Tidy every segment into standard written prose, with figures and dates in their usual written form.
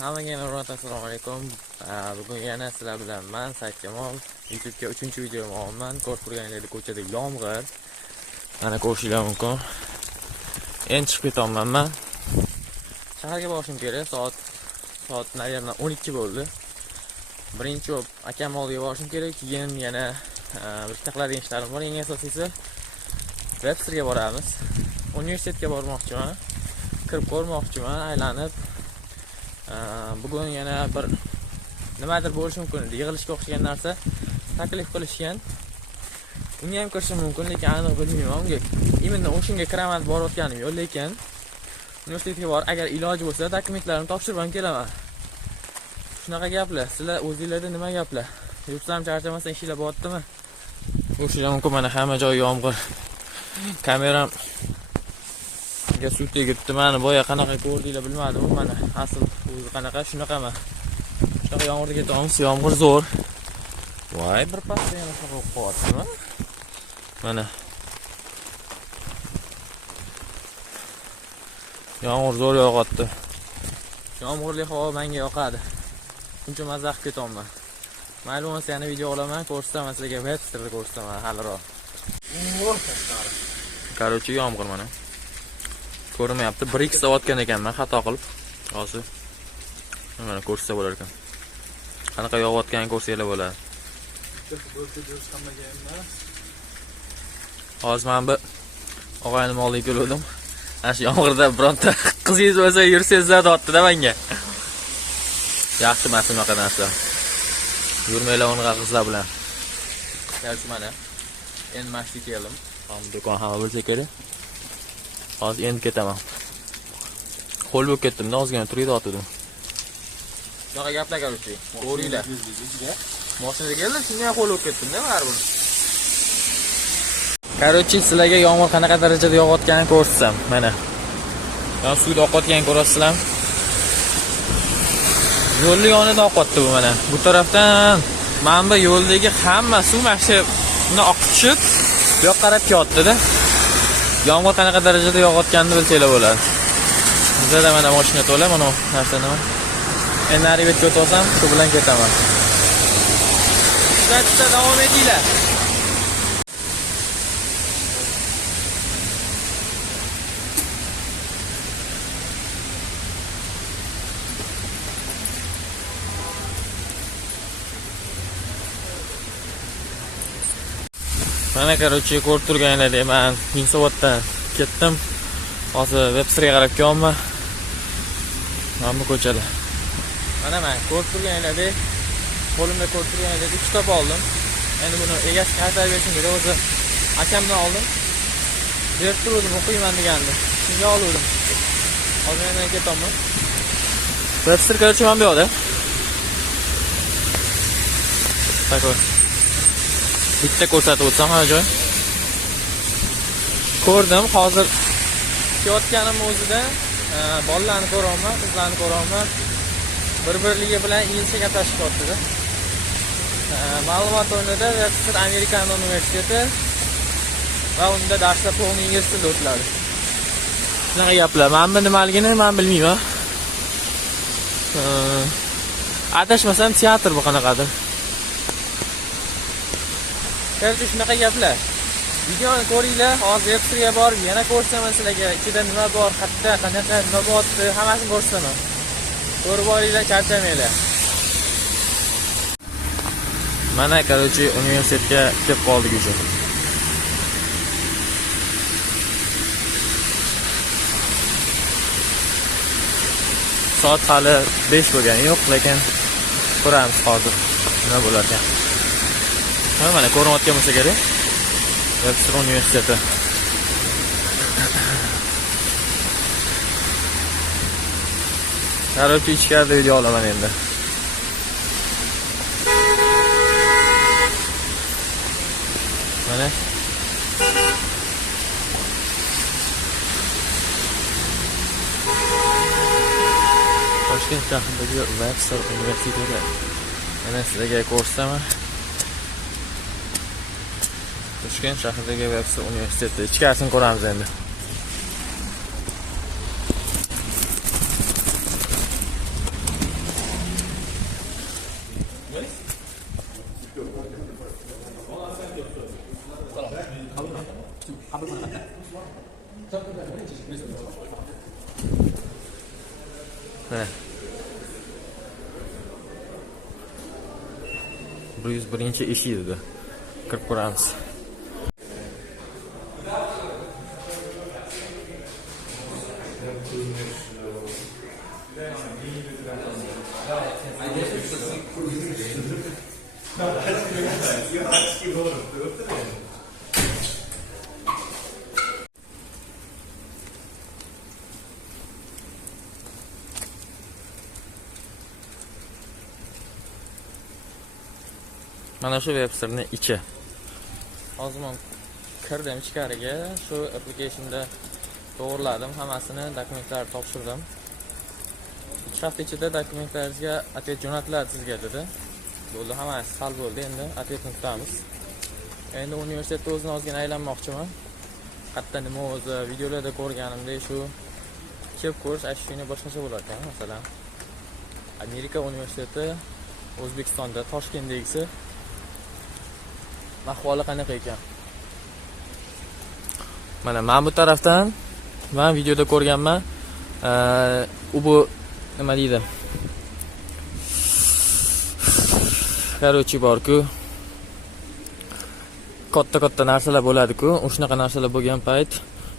Hammaga hurmat, assalomu alaykum. Bugun yana sizlar bilan men Saidkamol YouTube'ga 3-videom olaman. Ko'rib turganingizdek ko'chada yomg'ir. Mana ko'rishingiz mumkin. Endi chiqib ketaman men. Shaharga borishim kerak. Soat naryamdan 12 bo'ldi. Birinchi akam oldiga borishim kerak. Keyin yana bir qiladigan ishlarim bor. Eng asosiysi Websterga boramiz. Universitetga bormoqchiman. Kirib ko'rmoqchiman, aylanib. Bugun yana bir nimadir bo'lishi mumkin. Yig'ilishga o'xshagan narsa taklif qilishgan. Unga ham kirishim mumkin, lekin aniq bilmayman. Unga imенно o'shunga kiraman borayotganim yo'q, lekin universitetga bor, agar iloji bo'lsa dokumentlarimni topshirib ham kelaman. Shunaqa gaplar. Sizlar o'zingizlarda nima gaplar? Yurtsam charchamasdan ishlar bo'lyaptimi? O'shalar mumkin. Mana hamma joy yomg'ir. Kameram suv tegibdi. Mani boya qanaqa ko'rdinglar bilmadim. Mana asl o'zi qanaqa, shunaqaman. Shunaqa yomg'irda ketamiz. Yomg'ir zo'r. Voy, bir pasda yana shunaqa qo'yaptimi? Mana yomg'ir zo'r yog'yapti. Yomg'irli havo menga yoqadi. Shuncha mazza qilib ketaman. Mayli bo'lmasa yana video olaman, ko'rsataman sizlarga, Websterda ko'rsataman haliroq. Короче, yomg'ir mana. Ko'rmayapti. 1-2 soatgan ekanman xato qilib. Hozir mana ko'rsa bo'lar ekan. Qanaqa yog'ayotganini ko'rsanglar bo'ladi. Hozir men bir og'aynim oldiga keldim. Ana shu yomg'irda bironta qizingiz bo'lsa yursangizlar deyapti-da menga. Yaxshi emas unaqa narsa. Yurmanglar unaqa qizlar bilan. Yaxshi mana. Endi mashina keldim. Ham do'kon hamma bilsa kerak. Hozir endi ketaman. Qo'l bo'lib ketdim-da, ozgina turib o'tirdim. Shunaqa gaplar qarshi. Ko'ringlar. Mashinaga keldim, shunday qo'l bo'lib ketdim-da, baribir. Короче, sizlarga yomg'ir qanaqa darajada yog'ayotganini ko'rsatsam, mana. Yo suvda oqayotganini ko'rasizlar. Yo'lni yonida oqyapti bu mana. Bu tarafdan mana bu yo'ldagi hamma suv mashina oqib tushib, bu yoqqa qarab kelyapti-da. Yomg'ir qanaqa darajada yog'ayotganini bilsanglar bo'ladi. Bizda mana mashina to'la, mana narsa nima? Endi nariga o'tib shu bilan ketaman. Sizlar davom etinglar. Mana короче ko'rib turganinglardek men Yunusoboddan ketdim. Hozir Websterga qarab kelyapman. Mana bu ko'chada. Mana men ko'rib turganinglardek, qo'limda ko'rib turganinglardek kitob oldim. Endi buni egasiga qaytarib berishim kerak. O'zi akamdan oldim. Berib turdim, o'qiyman degandi. Shunga oldim. Hozir yana ketaman. Webster короче mana bu yoqda. Takor. Bitta ko'rsatib o'tsam har joy. Ko'rdim, hozir ketayotganim o'zida bolalarni ko'raman, qizlarni ko'raman. Bir-birligi bilan inglichcha gaplashyapti-da. Ma'lumot o'rnida Webster Amerikan universiteti va unda darslar to'g'ri ingliz tilida o'tiladi. Shunaqa gaplar. Men bu nimaligini men bilmayman. Adashmasam teatr bu qanaqadir. Kelchi shunaqa gaplar. Videoni ko'ringlar, hozir Websterga borib yana ko'rsaman sizlarga. Ichida nima bor, qayerda, qanaqa nima bo'lyapti, hammasini ko'rsaman. Ko'rib olinglar, charchamanglar. Mana короче universitetga kelib qoldik уже. Soat hali 5 bo'lgani yo'q, lekin ko'ramiz hozir nima bo'lar ekan. Mana ko'rinayotgan bo'lsa kerak. Webster universiteti. Короче ichkarida video olaman endi. Mana Toshkent shahridagi Webster universiteti. Mana sizlarga ko'rsataman. Toshkent shahridagi Webster universiteti. Ichkarisini ko'ramiz endi. Mana 101-eshik edi. Kirib ko'ramiz. Mana shu web sirning ichi. Hozir men kirdim ichkariga, shu applicationda to'g'riladim, hammasini dokumentlarni topshirdim. 2 hafta ichida dokumentlaringizga atvet jo'natiladi sizga dedi. Bo'ldi, hammasi hal bo'ldi, endi atvetni kutamiz. Endi universitetda o'zini ozgina aylanmoqchiman. Hatto nima o'zi videolarda ko'rganimdek shu kelib ko'rish ashshini boshqacha bo'lar ekan, masalan. Amerika universiteti O'zbekistonda Toshkentdagisi ahvoli qanaqa ekan? Mana men bu tarafdan men videoda ko'rganman. Bu nima deydi? Короче, bor-ku. Katta narsalar bo'ladi-ku. O'shunaqa narsalar bo'lgan payt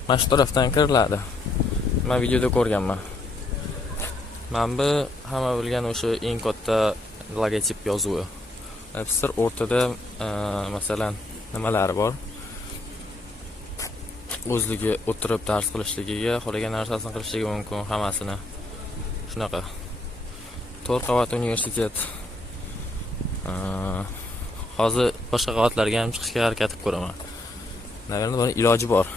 mana shu tarafdan kiriladi. Men videoda ko'rganman. Men bu hamma bilgan o'sha eng katta logotip yozuvi. Sir o'rtada masalan nimalari bor? O'zligi o'tirib dars qilishligiga, xohlagan narsasini qilishligi mumkin, hammasini. Shunaqa. 4 qavat universitet. Hozir boshqa qavatlarga ham chiqishga harakat qilib ko'raman. Naверное, buni iloji bor.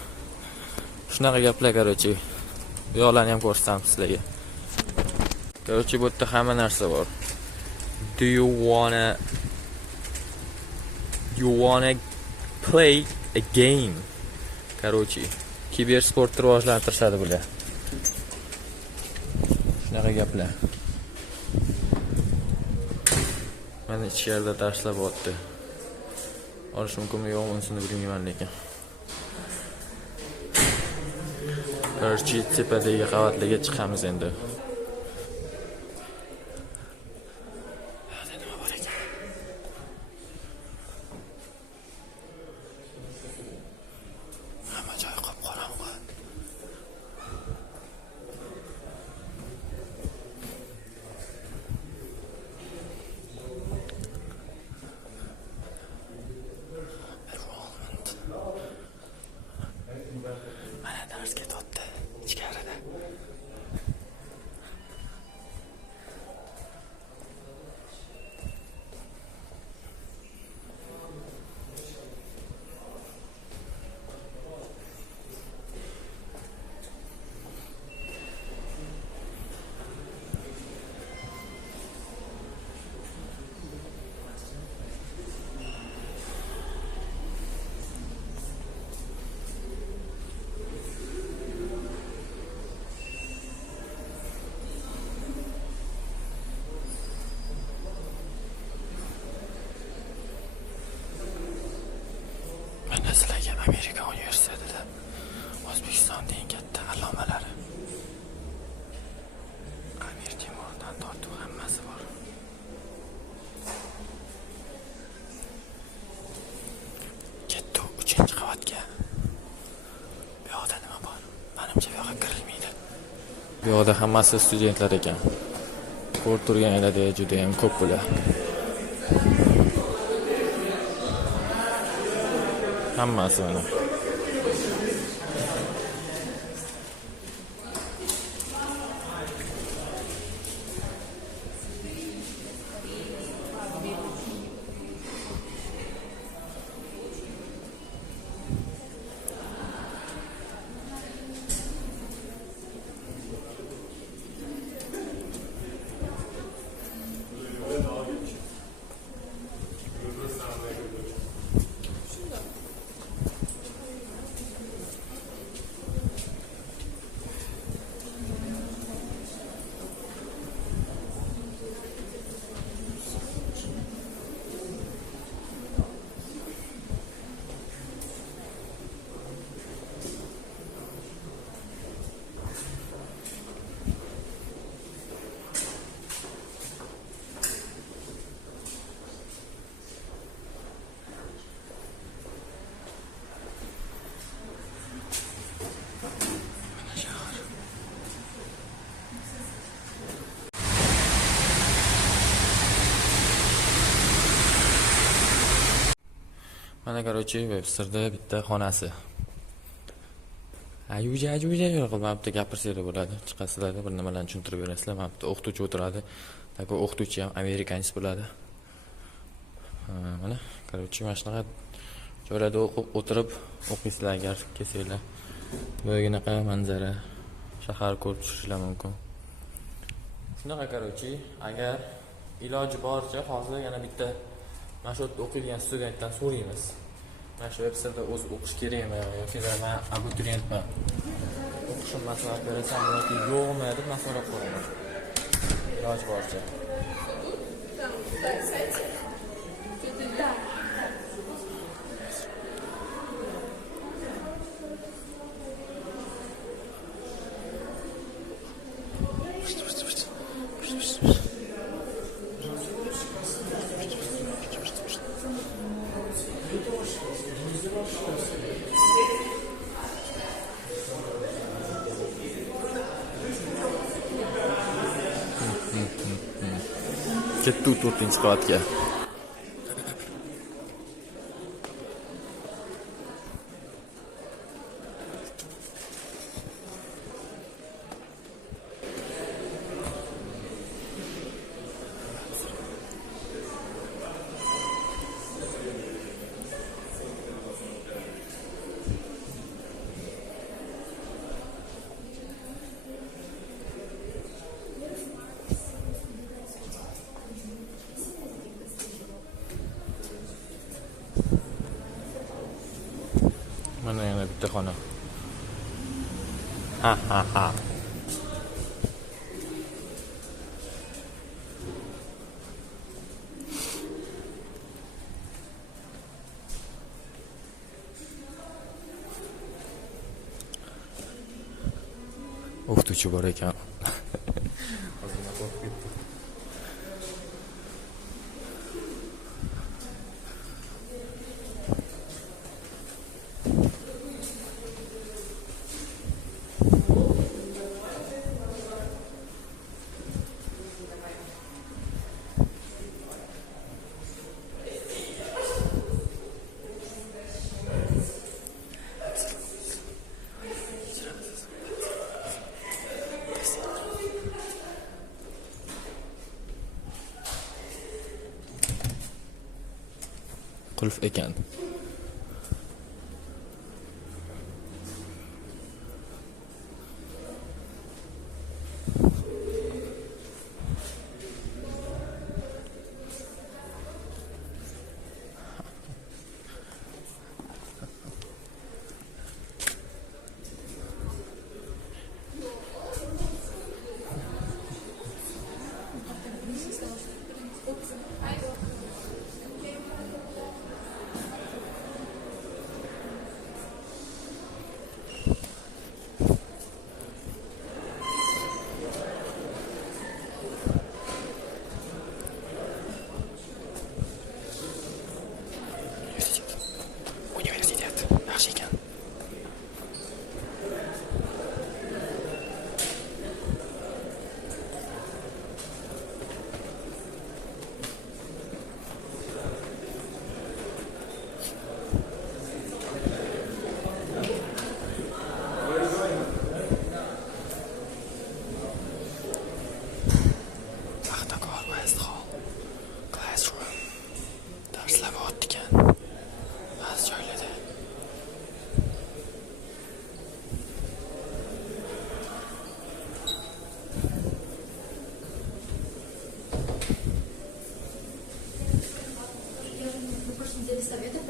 Shunaqa gaplar, короче. Bu yo'llarni ham ko'rsataman sizlarga. Короче, bu yerda hamma narsa bor. Do you wanna play a game? Короче, kibersportni rivojlantirishadi bular. Shunaqa gaplar. Mana ichkarida darslar bo'pti. Olish mumkinmi yo'qmi unisini bilmayman lekin. Короче, tepadagi qavatlarga chiqamiz endi. Sizlarga Amerika universitetida O'zbekistonning eng katta allomalari Amir Temurdan tortib hammasi bor. Ketdi 3-qavatga. Bu yoqda nima bor? Menimcha bu yoqqa kirilmaydi. Bu yoqda hammasi studentlar ekan. Ko'rib turganinglarda juda ham ko'p bular. Hammasi mana. Mana короче, Websterda bitta xonasi. Ayuja qilmabdi, gapirsanglar bo'ladi. Chiqasizlar, bir nimalarni tushuntirib berasizlar. Mana bitta o'qituvchi o'tiradi. Tako o'qituvchi ham amerikanец bo'ladi. Mana короче, mana shunaqa joylarda o'tirib o'qiysizlar agar kelsanglar. Bunaqa manzara, shahar ko'rib tushishlar mumkin. Shunaqa короче, agar iloji boricha hozir yana bitta mana shu yerda o'qiydigan studentdan so'raymiz. Mana shu Websterda o'zi o'qish kerakmi yoki men abituriyentman. O'qishim maslahat berasanmi yoki yo'qmi deb maslahat so'raymiz. Iloji boricha. Ketdi 4-qavatga. Mana yana bitta xona. Ha. O'qituvchi bor ekan. Qulf ekan.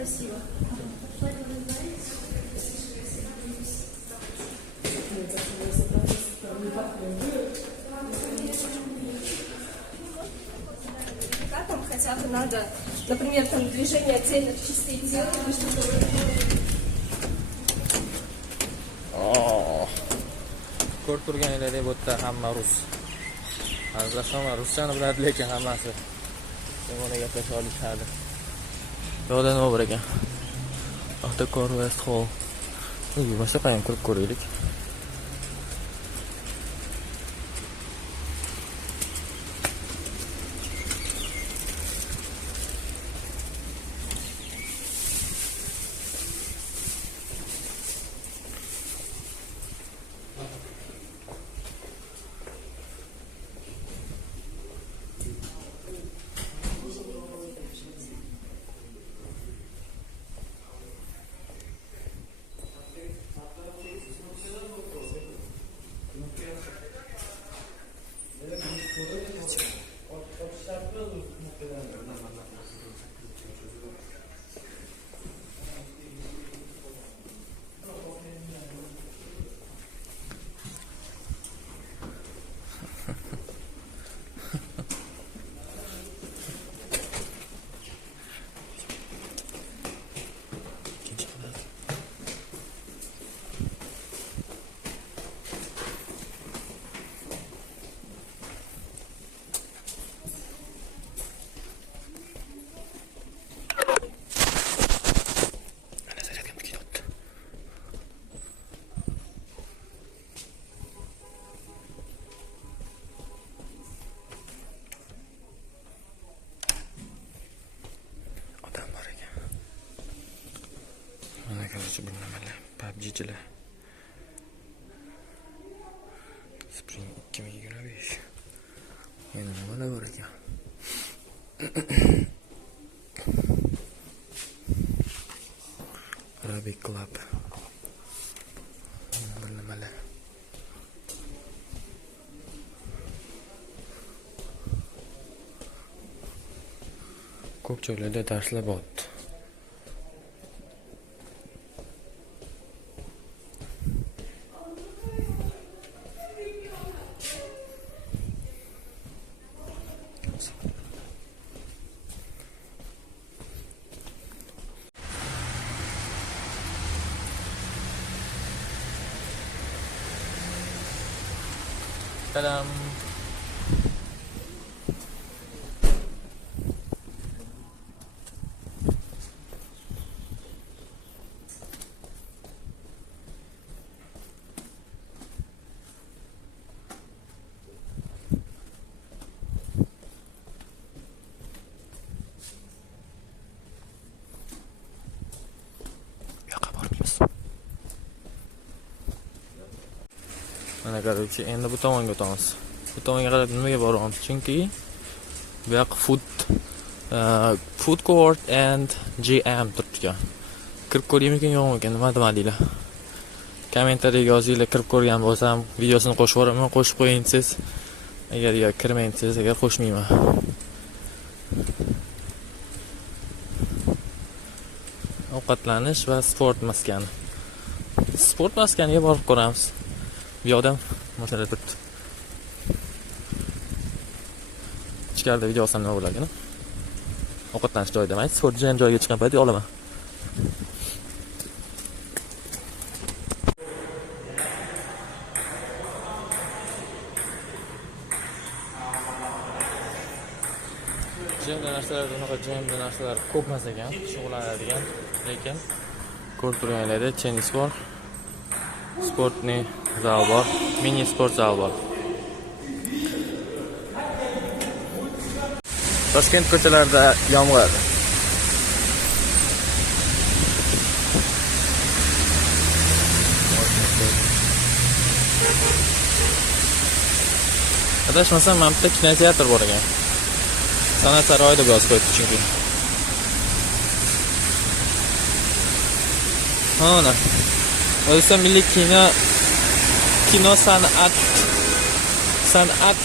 Спасибо. Хотя бы надо, например, там движение отдельных частей тела, ko'rib turganinglardek bu yerda hamma rus. Hazrashoma ruschani biladi, lekin hammasi yana gaplasha olishadi. Yo'lda nima bor ekan? Avtokor West Hall. Boshqa ham ko'rib ko'raylik. Bir nimalar PUBG'chilar. Spring 2025. Yana nimalar bor ekan? Arabic Club. Bir nimalar. Ko'p joylarda darslar bor. Selam. Mana qaraychi, endi bu tomonga o'tamiz. Bu tomonga qarab nimaga boryapmiz? Chunki bu yoq food court and GM turibdi. Kirib ko'raymikin yo'qmikan, nima demadinglar? Kommentariyaga yozinglar, kirib ko'rgan bo'lsam, videosini qo'shib yuboraman, qo'shib qo'ying siz. Agar kirmaysiz, agar qo'shmayman. Ovqatlanish va sport maskani. Sport maskaniga borib ko'ramiz. Bu yoqdan masala turibdi. Ichkarida video olsam nima bo'larkan? Ovqatlanish joyida emas, sport joyiga chiqqan payt olaman. Jemda narsalar, bunaqa jemda narsalar ko'p emas ekan, shug'ullanadigan, lekin ko'rib turganlarda tennis bor. Sportni zal bor, mini sport zal bor. Toshkent ko'chalarida yomg'ir. Adashmasam, mana bitta kinoteatr bor ekan. San'at saroyi deb yozib qo'yibdi chunki. Mana. O'zbekiston milliy kino san'at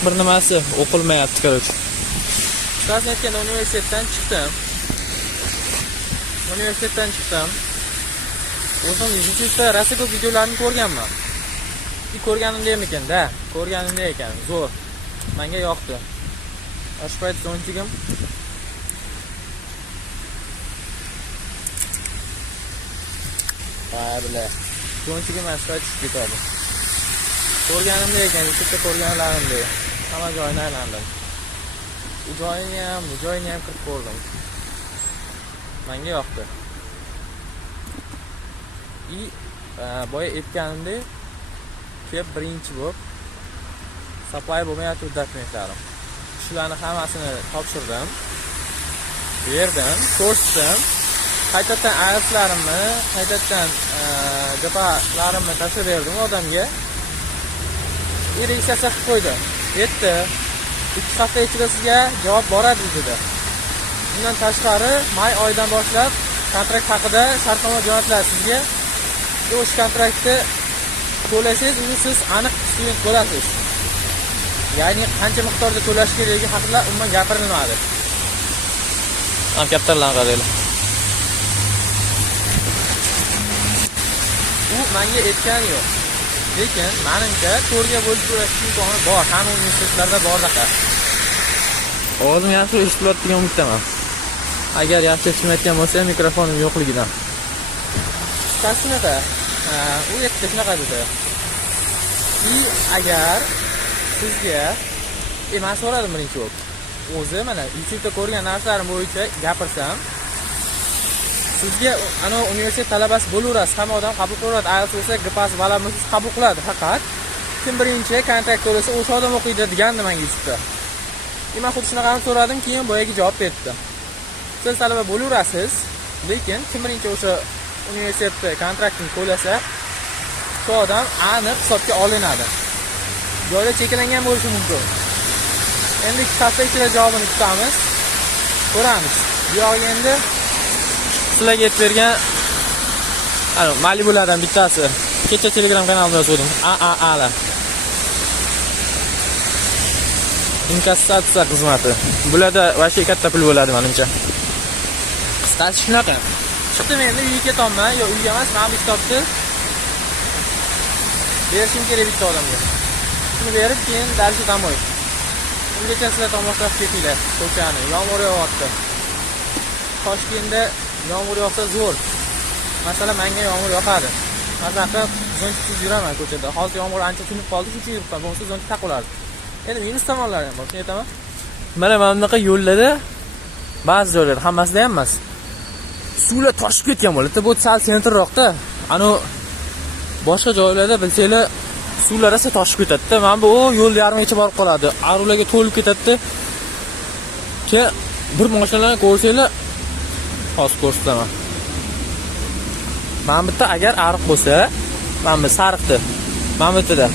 bir nimasi o'qilmayapti, короче. Chiqasini aytganda universitetdan chiqdim. O'zim YouTube'da rosa ko'p videolarni ko'rganman. Ko'rganimda emikan-da, ko'rganimda ekan, zo'r. Menga yoqdi. Osh payt so'nchigim. Bila. So'nchigim asfalt tushib ketadi. Ko'rganimda ekan, YouTube'da ko'rganlarimda. Hamma joyni aylandim. Bu joyni ham kirib ko'rdim. Menga yoqdi. Boya aytganimda kelib birinchi bo'lib supply bo'lmayapti dokumentlarim. Shularni hammasini topshirdim. Berdim, ko'rsatdim. Qaytadan arislarimni, qaytadan jabalarimni tashlab berdim odamga. Registratsiya qilib qo'ydi. Yetdi. 2 hafta ichida sizga javob boradi dedi. Bundan tashqari may oyidan boshlab kontrakt haqida shartnoma jo'natiladi sizga. O'sha kontraktni to'lasangiz, siz aniq student bo'lasiz. Ya'ni qancha miqdorda to'lash keragi haqida umuman gapirilmadi. Ham kaptarlarni qaranglar. U menga aytgani yo'q. Lekin menimcha 4 ga bo'lib to'lash imkoni bor. Hamma universitetlarda bor daqa. Ovozim yaxshi eshitilyapti degan umiddaman. Agar yaxshi eshitmayotgan bo'lsa, mikrofonim yo'qligidan. Qisqasi u yerda shunaqa dedi. Agar sizga men so'radim birinchi o'q. O'zi mana YouTube'da ko'rgan narsalarim bo'yicha gapirsam, sizga ana universitet talabasi bo'laverasiz, hamma odam qabul qiladi. IELTS bo'lsa, GPAS balandmi siz qabul qiladi. Faqat kim birinchi kontrakt to'lasa, o'sha odam o'qiydi degandi menga YouTube'da. Men xuddi shunaqa ham so'radim, keyin boyaga javob berdi. Siz talaba bo'laverasiz, lekin kim birinchi o'sha universitetda kontraktini to'lasa, shu odam aniq hisobga olinadi. Joylar cheklangan bo'lishi mumkin. Endi 2 hafta ichida javobini kutamiz. Ko'ramiz. Bu yo'q endi sizlarga aytib bergan Malibulardan bittasi. Kecha Telegram kanalimda yozdim. AAAlar. Inkassatsiya xizmati. Bularda vashey katta pul bo'ladi menimcha. Qisqasi shunaqa. Chiqdim endi uyga ketaman, yo uyga emas, men bitta topdi. Berishim kerak bitta odamga. Shuni berib, keyin darsga tamoy. Ungacha sizlar tomosha qilib ketinglar. Ko'chani, yomg'ir yog'yapti. Toshkentda yomg'ir yog'sa zo'r. Masalan, menga yomg'ir yoqadi. Masalan, zontiksiz yuraman ko'chada. Hozir yomg'ir ancha tinib qoldi, shuncha yuribman. Bo'lsa zontik taqolardi. Endi minus tomonlari ham bor, shuni aytaman. Mana bunaqa yo'llarda ba'zi joylarda, hammasida ham emas. Suvlar toshib ketgan bo'ladi. Bu sal sentrroqda. Ana boshqa joylarda bilsanglar, suvlar esa toshib ketadi. Mana bu yo'l yarmigacha borib qoladi. Arularga to'lib ketadi. Bir mashinalarni ko'rsanglar, hozir ko'rsataman. Mana bitta agar ariq bo'lsa, mana bu sariqdi. Mana bitta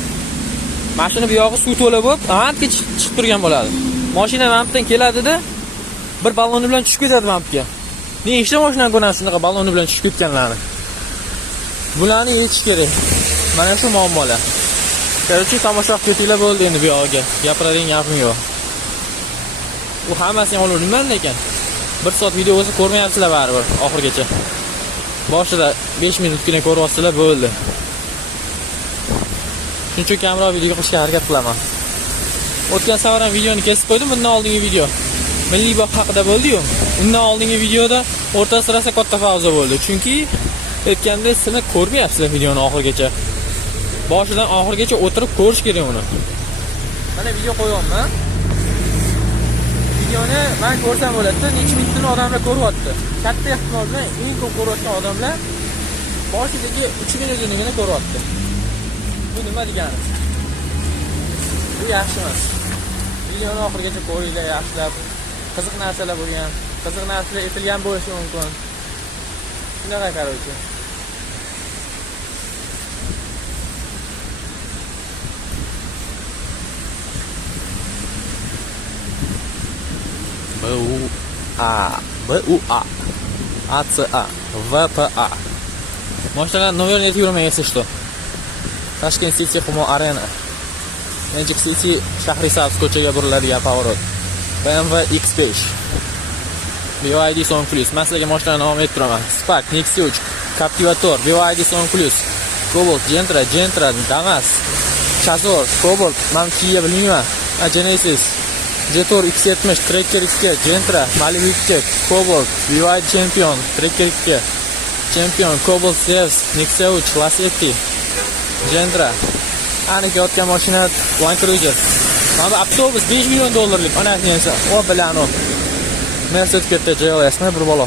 mashina bu yog'i suv to'la bo'lib, avantga chiqib turgan bo'ladi. Mashina mana bittadan keladida, bir balloni bilan tushib ketadi mana buga. Men ishda mashinani ko'raman shunaqa balloni bilan tushib ketganlarni. Bularni yechish kerak. Mana shu muammolar. Короче, tomosha qilib ketinglar bo'ldi endi bu yog'iga. Gapiradigan gapim yo'q. U hammasini olib nimani ekan? 1 soat video bo'lsa ko'rmayapsizlar baribir oxirgacha. Boshida 5 minutgina ko'ryapsizlar bo'ldi. Shuncha kamroq video qilishga harakat qilaman. O'tgan safar ham videoni kesib qo'ydim, bundan oldingi video Milliy bog' haqida bo'ldi-yu. Undan oldingi videoda o'rtasida rosa katta pauza bo'ldi. Chunki aytgandek sizlar ko'rmayapsizlar videoni oxirigacha. Boshidan oxirigacha o'tirib ko'rish kerak uni. Mana video qo'yayapman. Videoni men ko'rsam bo'ladi-da, necha mingta odamlar ko'ryapti. Katta ehtimol bilan eng ko'p ko'rayotgan odamlar boshidagi 3 minutligini ko'ryapti. Bu nima degani? Bu yaxshi emas. Videoni oxirigacha ko'ringlar, yaxshilab. Qiziq narsalar bo'lgan, qiziq narsalar aytilgan bo'lishi mumkin. Shunaqa qarochi. BUA ACA VPA. Mashinalar nomerni aytib yurmang, если что. Toshkent City Humo Arena. Magic City Shahrisabz ko'chaga buriladigan pоворot. BMW X5. BYD Song Plus. Men sizlarga mashinalarni nom aytib turaman. Spark, Nexia 3, Captivator, BYD Song Plus, Cobalt, Gentra, Damas, Chazor, Cobalt, men Kia bilmayman. Genesis, Jetor X70, Tracker X, Gentra, Malibu X, Cobalt, BYD Champion, Tracker X, Champion, Cobalt Zeus, Nexia 3, Lacetti, Gentra. Ana yotgan mashina Land Cruiser. Mana avtobus $5 million ana niyasi. O bilan o. Mercedes katta JLSmi bir bola.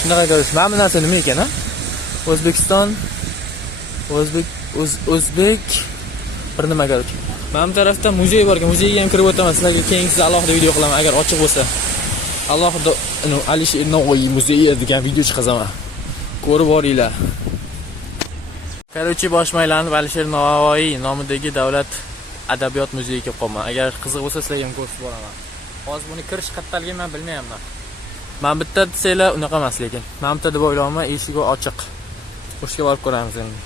Shunaqa ko'rish. Mana bu narsa nima ekan, ha? O'zbekiston O'zbek bir nima ko'rish. Mana bu tarafda muzey bor ekan. Muzeyga ham kirib o'taman. Sizlarga keyingi alohida video qilaman agar ochiq bo'lsa. Alohida Alisher Navoiy muzeyi degan video chiqazaman. Ko'rib boringlar. Короче, boshmaylanib Alisher Navoiy nomidagi davlat adabiyot muzeyiga kelib qolman. Agar qiziq bo'lsa sizlarga ham ko'rsatib boraman. Hozir buni kirish qayerdaligini men bilmayapman. Men bitta desanglar unaqa emas lekin. Men bitta deb o'ylayman, eshigi ochiq. O'shga borib ko'ramiz endi.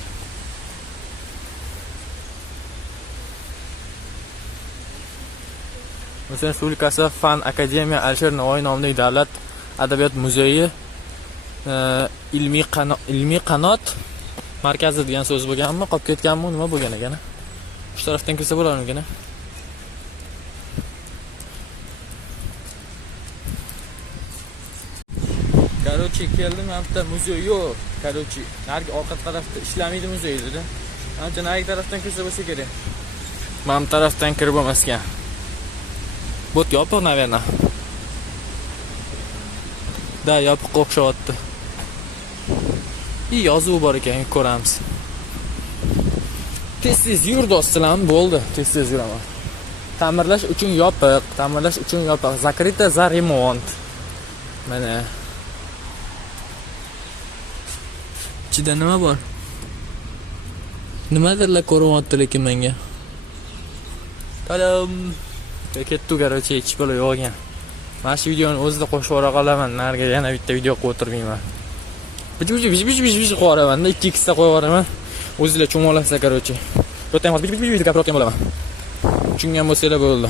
O'zbekiston Respublikasi Fan Akademiya Alisher Navoiy nomidagi Davlat adabiyot muzeyi ilmiy qanot markazi degan so'z bo'lganmi, qolib ketganmi, nima bo'lgan ekan? Shu tarafdan kirsa bo'larmikan? Короче, keldim, hamda muzey yo'q. Короче, narigi orqa tarafda ishlamaydi muzey dedi. Ancha narigi tarafdan kirsa bo'lsa kerak. Mana bu tarafdan kirib bo'lmas ekan. Bot yopiq, naverna. Da, yopiq o'xshyapti. Yozuv bor ekan, ko'ramiz. Tez yur do'stlarim, bo'ldi. Tez yuraman. Ta'mirlash uchun yopiq. Zakrita za remont. Mana. Ichida nima bor? Nimadirlar ko'ryapti lekin menga. Salom. Ketdi, короче, ichib bo'lib yo'g'an. Mana shu videoni o'zida qo'shib yora qolaman. Narga yana bitta video qo'yib o'tirmayman. Bish qo'yaraman-da, 2x ta qo'yib yuboraman. O'zingizlar cho'moqlasizlar, короче. To'xtang, hozir bish gapirayotgan bo'laman. Tushungan bo'lsanglar bo'ldi.